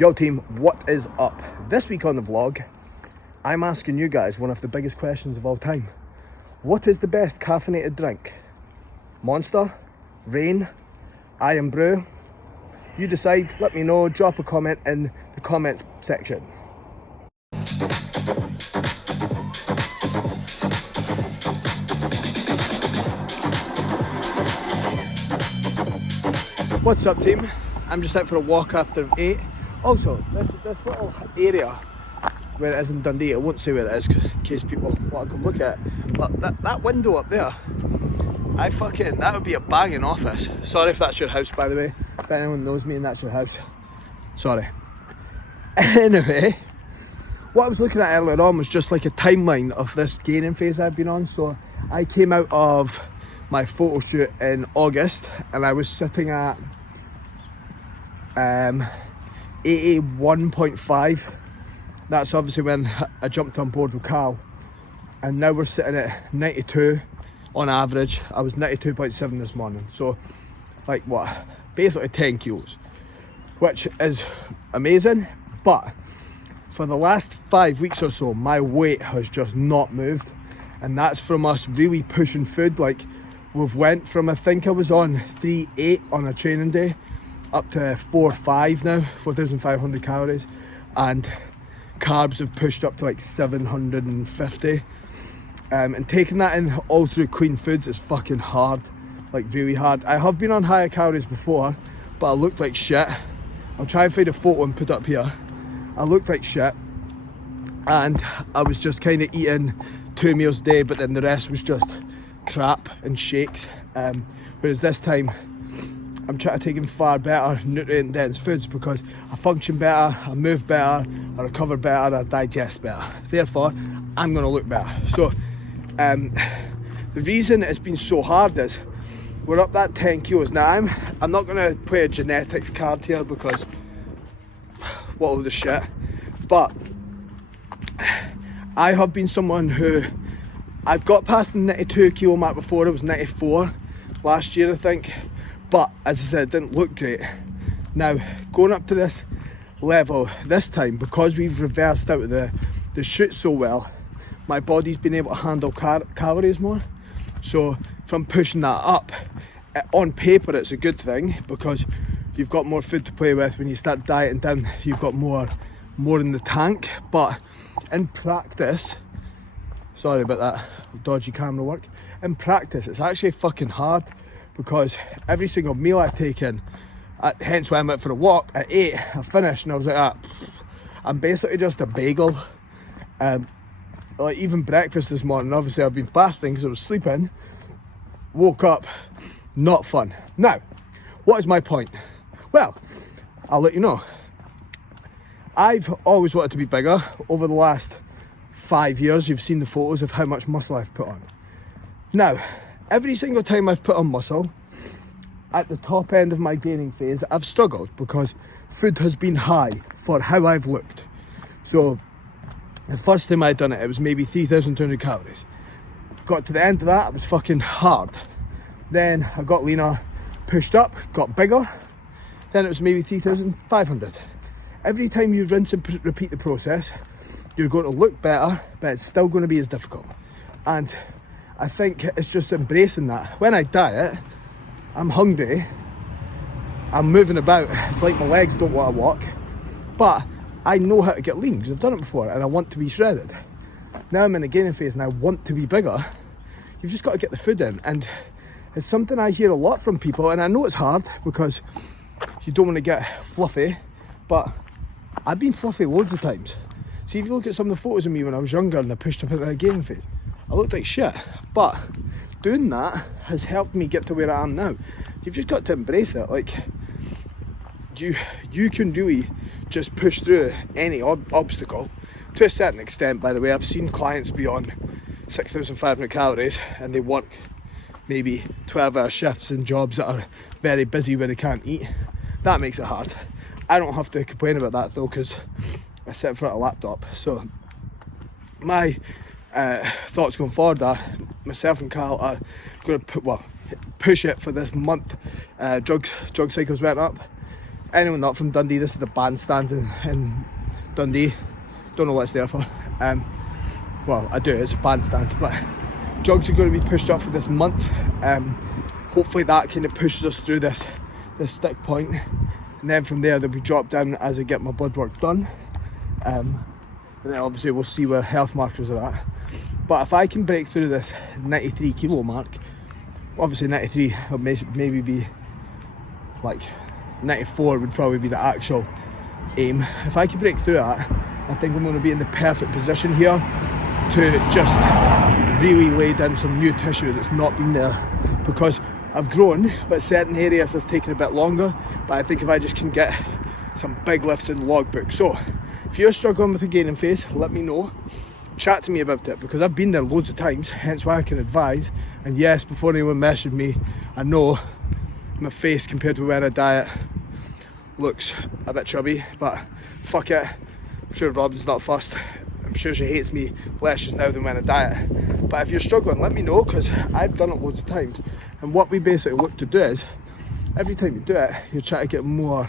Yo team, what is up? This week on the vlog, I'm asking you guys one of the biggest questions of all time. What is the best caffeinated drink? Monster? Rain? Iron Brew? You decide, let me know, drop a comment in the comments section. What's up team? I'm just out for a walk after 8. Also, this little area where it is in Dundee, I won't say where it is in case people want to come look at it, but that window up there, that would be a banging office. Sorry if that's your house, by the way. If anyone knows me and that's your house, sorry. Anyway, what I was looking at earlier on was just like a timeline of this gaining phase I've been on. So I came out of my photo shoot in August and I was sitting at 81.5. That's obviously when I jumped on board with Cal, and now we're sitting at 92 on average. I was 92.7 this morning, so like what, basically 10 kilos, which is amazing. But for the last 5 weeks or so, my weight has just not moved, and that's from us really pushing food. Like, we've went from, I think I was on 3.8 on a training day up to 4.5 now, 4,500 calories, and carbs have pushed up to like 750. And taking that in all through clean foods is fucking hard, like really hard. I have been on higher calories before, but I looked like shit. I'll try and find a photo and put it up here. I looked like shit, and I was just kind of eating 2 meals a day, but then the rest was just crap and shakes. Whereas this time, I'm trying to take in far better nutrient dense foods because I function better, I move better, I recover better, I digest better. Therefore, I'm going to look better. So, the reason it's been so hard is we're up that 10 kilos. Now, I'm not going to play a genetics card here because what all the shit, but I have been someone who, I've got past the 92 kilo mark before. It was 94 last year, I think. But as I said, it didn't look great. Now, going up to this level this time, because we've reversed out of the shoot so well, my body's been able to handle calories more. So from pushing that up, on paper it's a good thing because you've got more food to play with. When you start dieting down, you've got more in the tank. But in practice, sorry about that dodgy camera work, in practice it's actually fucking hard, because every single meal I take in, hence why I'm out for a walk at 8, I finished and I was like, I'm basically just a bagel. Like even breakfast this morning, obviously I've been fasting because I was sleeping, woke up, not fun. Now, what is my point? Well, I'll let you know. I've always wanted to be bigger. Over the last 5 years, you've seen the photos of how much muscle I've put on. Now, every single time I've put on muscle, at the top end of my gaining phase, I've struggled because food has been high for how I've looked. So the first time I'd done it, it was maybe 3,200 calories. Got to the end of that, it was fucking hard. Then I got leaner, pushed up, got bigger. Then it was maybe 3,500. Every time you rinse and repeat the process, you're going to look better, but it's still going to be as difficult. And I think it's just embracing that. When I diet, I'm hungry, I'm moving about, it's like my legs don't want to walk, but I know how to get lean because I've done it before and I want to be shredded. Now I'm in a gaining phase and I want to be bigger. You've just got to get the food in, and it's something I hear a lot from people, and I know it's hard because you don't want to get fluffy, but I've been fluffy loads of times. See, if you look at some of the photos of me when I was younger and I pushed up into a gaining phase, I looked like shit, but doing that has helped me get to where I am now. You've just got to embrace it. Like, you can really just push through any obstacle to a certain extent. By the way, I've seen clients be on 6,500 calories and they work maybe 12-hour shifts in jobs that are very busy where they can't eat. That makes it hard. I don't have to complain about that though, because I sit in front of a laptop. So my thoughts going forward are, myself and Carl are going to push it for this month. Drug cycles went up. anyone not from Dundee, this is the bandstand in Dundee. Don't know what it's there for. Well, I do, it's a bandstand, but jugs are going to be pushed up for this month. Hopefully that kind of pushes us through this stick point, and then from there they'll be dropped down as I get my blood work done. And then obviously we'll see where health markers are at. But if I can break through this 93 kilo mark, obviously 93 or maybe be like 94 would probably be the actual aim. If I can break through that, I think I'm going to be in the perfect position here to just really lay down some new tissue that's not been there, because I've grown, but certain areas has taken a bit longer. But I think if I just can get some big lifts in the logbook. So if you're struggling with a gaining face, let me know. Chat to me about it, because I've been there loads of times, hence why I can advise. And yes, before anyone messaged me, I know my face compared to when I diet looks a bit chubby, but fuck it. I'm sure Robin's not fussed. I'm sure she hates me less just now than when I diet. But if you're struggling, let me know, because I've done it loads of times. And what we basically look to do is, every time you do it, you're trying to get more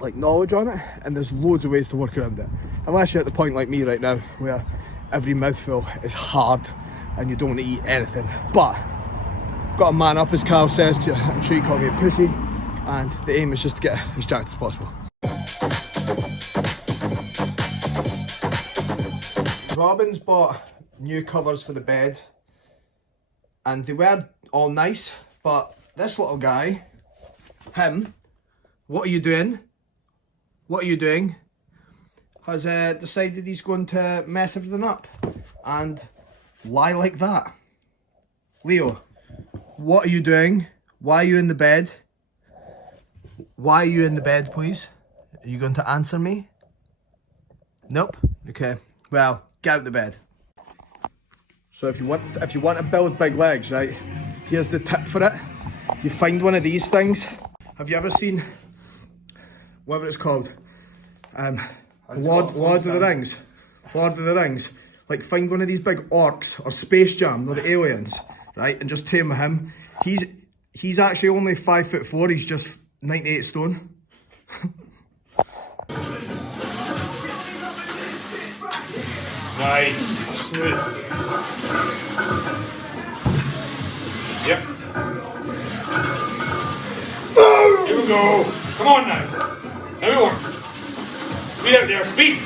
like knowledge on it, and there's loads of ways to work around it. Unless you're at the point like me right now, where every mouthful is hard and you don't want to eat anything. But got to man up, as Carl says, 'cause I'm sure you call me a pussy, and the aim is just to get as jacked as possible. Robin's bought new covers for the bed, and they were all nice, but this little guy, him, what are you doing? What are you doing? Has decided he's going to mess everything up and lie like that. Leo, what are you doing? Why are you in the bed? Why are you in the bed, please? Are you going to answer me? Nope. Okay. Well, get out the bed. So if you want to build big legs, right? Here's the tip for it. You find one of these things. Have you ever seen whatever it's called? Lord of the Rings. Lord of the Rings. Like, find one of these big orcs or Space Jam, or the aliens, right? And just train with him. He's actually only 5'4". He's just 98 stone. Nice. Smooth. Yep. Here we go. Come on now. Everyone. Speed out there. Speed.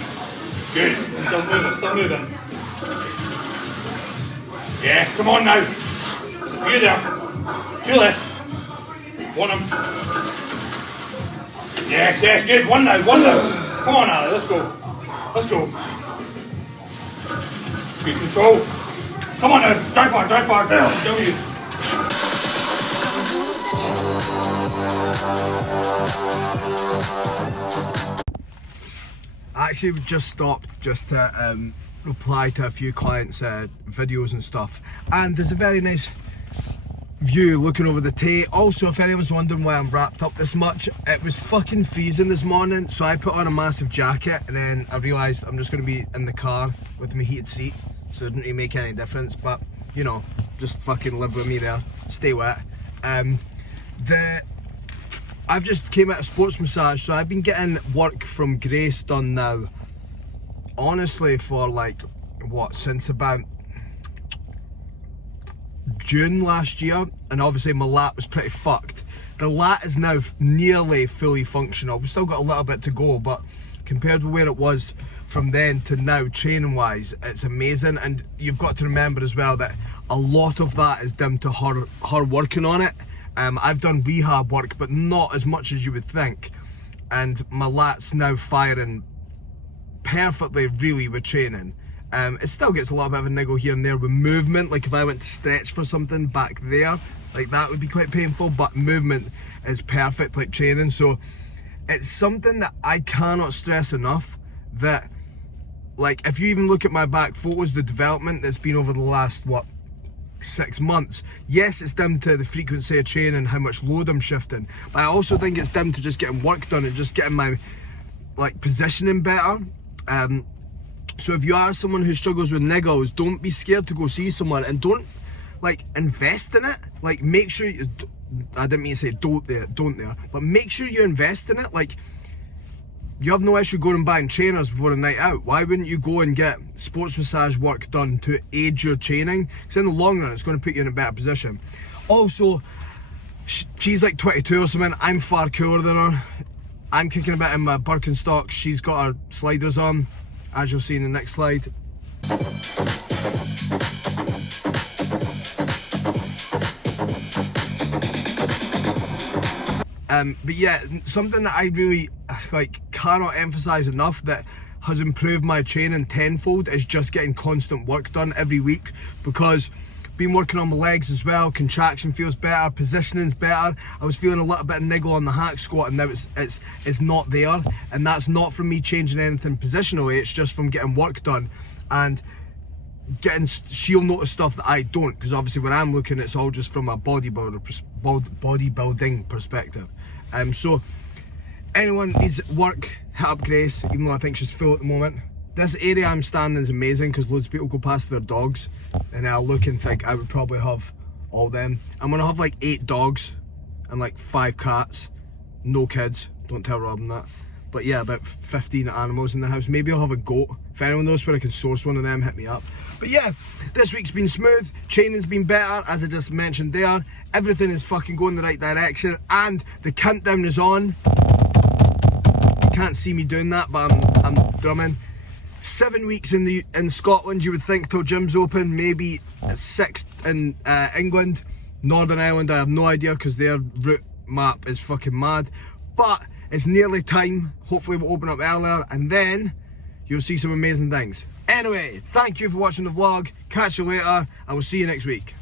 Good. Still moving. Still moving. Yes. Come on now. There's a few there. Two left. One of them. Yes. Yes. Good. One now. One now. Come on, Ali. Let's go. Let's go. Good control. Come on now. Drive hard. Drive hard. Show you. Actually, we just stopped just to reply to a few clients' videos and stuff, and there's a very nice view looking over the Tay. Also, if anyone's wondering why I'm wrapped up this much, it was fucking freezing this morning, so I put on a massive jacket, and then I realised I'm just going to be in the car with my heated seat, so it didn't really make any difference. But you know, just fucking live with me there, stay wet. I've just came out of sports massage, so I've been getting work from Grace done now, honestly, for like, what, since about June last year, and obviously my lat was pretty fucked. The lat is now nearly fully functional. We've still got a little bit to go, but compared to where it was from then to now, training wise, it's amazing. And you've got to remember as well that a lot of that is down to her working on it. I've done rehab work, but not as much as you would think, and my lat's now firing perfectly really with training. It still gets a little bit of a niggle here and there with movement, like if I went to stretch for something back there, like that would be quite painful, but movement is perfect like training. So it's something that I cannot stress enough, that like if you even look at my back photos, the development that's been over the last, what, 6 months, yes, it's down to the frequency of training and how much load I'm shifting, but I also think it's down to just getting work done and just getting my like positioning better. So if you are someone who struggles with niggles, don't be scared to go see someone, and don't like invest in it. Like, make sure I didn't mean to say don't there, but make sure you invest in it. Like, you have no issue going and buying trainers before a night out. Why wouldn't you go and get sports massage work done to aid your training? Because in the long run, it's going to put you in a better position. Also, she's like 22 or something. I'm far cooler than her. I'm kicking a bit in my Birkenstocks. She's got her sliders on, as you'll see in the next slide. But yeah, something that I really cannot emphasize enough that has improved my training tenfold is just getting constant work done every week, because been working on my legs as well. Contraction feels better, positioning's better. I was feeling a little bit of niggle on the hack squat, and now it's not there, and that's not from me changing anything positionally. It's just from getting work done and getting, she'll notice stuff that I don't, because obviously when I'm looking, it's all just from a bodybuilding perspective. So anyone needs work, hit up Grace, even though I think she's full at the moment. This area I'm standing is amazing because loads of people go past their dogs, and I'll look and think I would probably have all them. I'm gonna have like 8 dogs and like 5 cats, no kids, don't tell Robin that. But yeah, about 15 animals in the house. Maybe I'll have a goat. If anyone knows where I can source one of them, hit me up. But yeah, this week's been smooth, training's been better, as I just mentioned there. Everything is fucking going the right direction, and the countdown is on. You can't see me doing that, but I'm drumming. 7 weeks in Scotland, you would think, till gyms open. Maybe 6 in England. Northern Ireland, I have no idea, because their route map is fucking mad. But it's nearly time. Hopefully we'll open up earlier, and then you'll see some amazing things. Anyway, thank you for watching the vlog. Catch you later. I will see you next week.